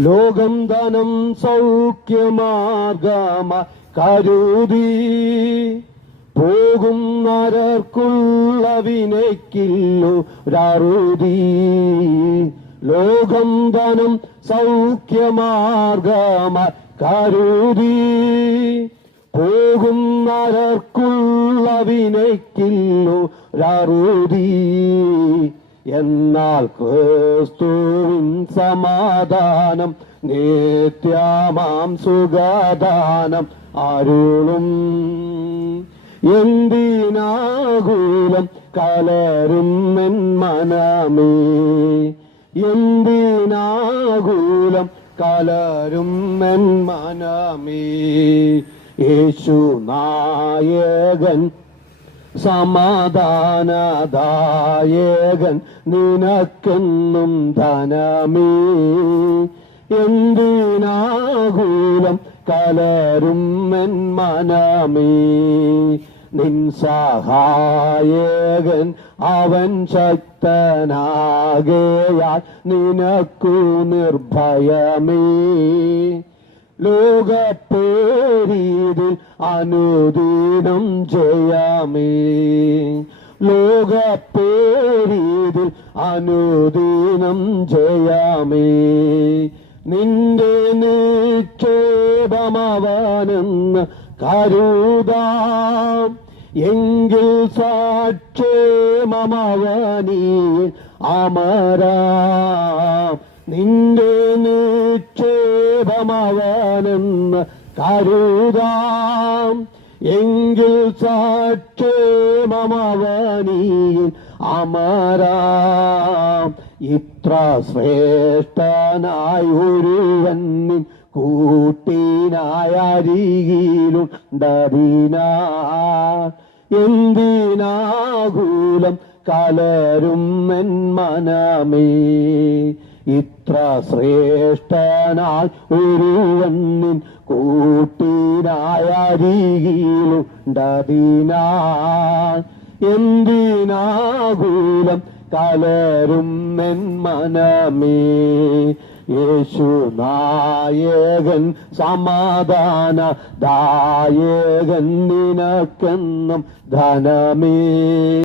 ലോകം ധനം സൗഖ്യമാർഗമായി കരുതി പോകും നരർക്കുള്ള വിനയ്ക്കില്ലൊരറുതി. ലോകം ധനം സൗഖ്യമാർഗമായി കരുതി പോകും നരർക്കുള്ള വിനയ്ക്കില്ലൊരറുതി. എന്നാൽ ക്രിസ്തുവിൻ സമാധാനം നിത്യമാം സുഖദാനം അരുളും. എന്തിനാകുലം കലരും എൻ മനമേ, എന്തിനാകുലം കലരും എൻ മനമേ. യേശു നായകൻ സമാധാനദായകൻ നിനക്കെന്നും ധനമേ. എന്തിനാകുലം കലരും എൻ മനമേ. നിൻ സഹായകൻ അവൻ ശക്തനാകയാൽ നിനക്കു നിർഭയമേ. ലോകപ്പേരീതിൽ അനുദിനം ജയമേ, ലോകപ്പേരീതിൽ അനുദിനം ജയമേ. നിന്റെ നിക്ഷേപമവനെന്ന് കരുതാം, എങ്കിൽ സാക്ഷേമമവനിൽ അമരാം. നിന്റെ നിക്ഷേപമവനെന്ന് കരുതാം, എങ്കിൽ സാക്ഷേമമവനിൽ അമരാം. ഇത്ര ശ്രേഷ്ഠനായി ഒരുവൻ നിൻ കൂട്ടിനായ അരികിലുണ്ടതിനാൽ എന്തിനാകുലം കലരും എൻ മനമേ. ഇത്ര ശ്രേഷ്ഠനായി ഒരുവൻ നിൻ കൂട്ടിനായ അരികിലുണ്ടതിനാൽ എന്തിനാകുലം കലരും എൻ മനമേ. യേശു നായകൻ സമാധാനദായകൻ നിനക്കെന്നും ധനമേ.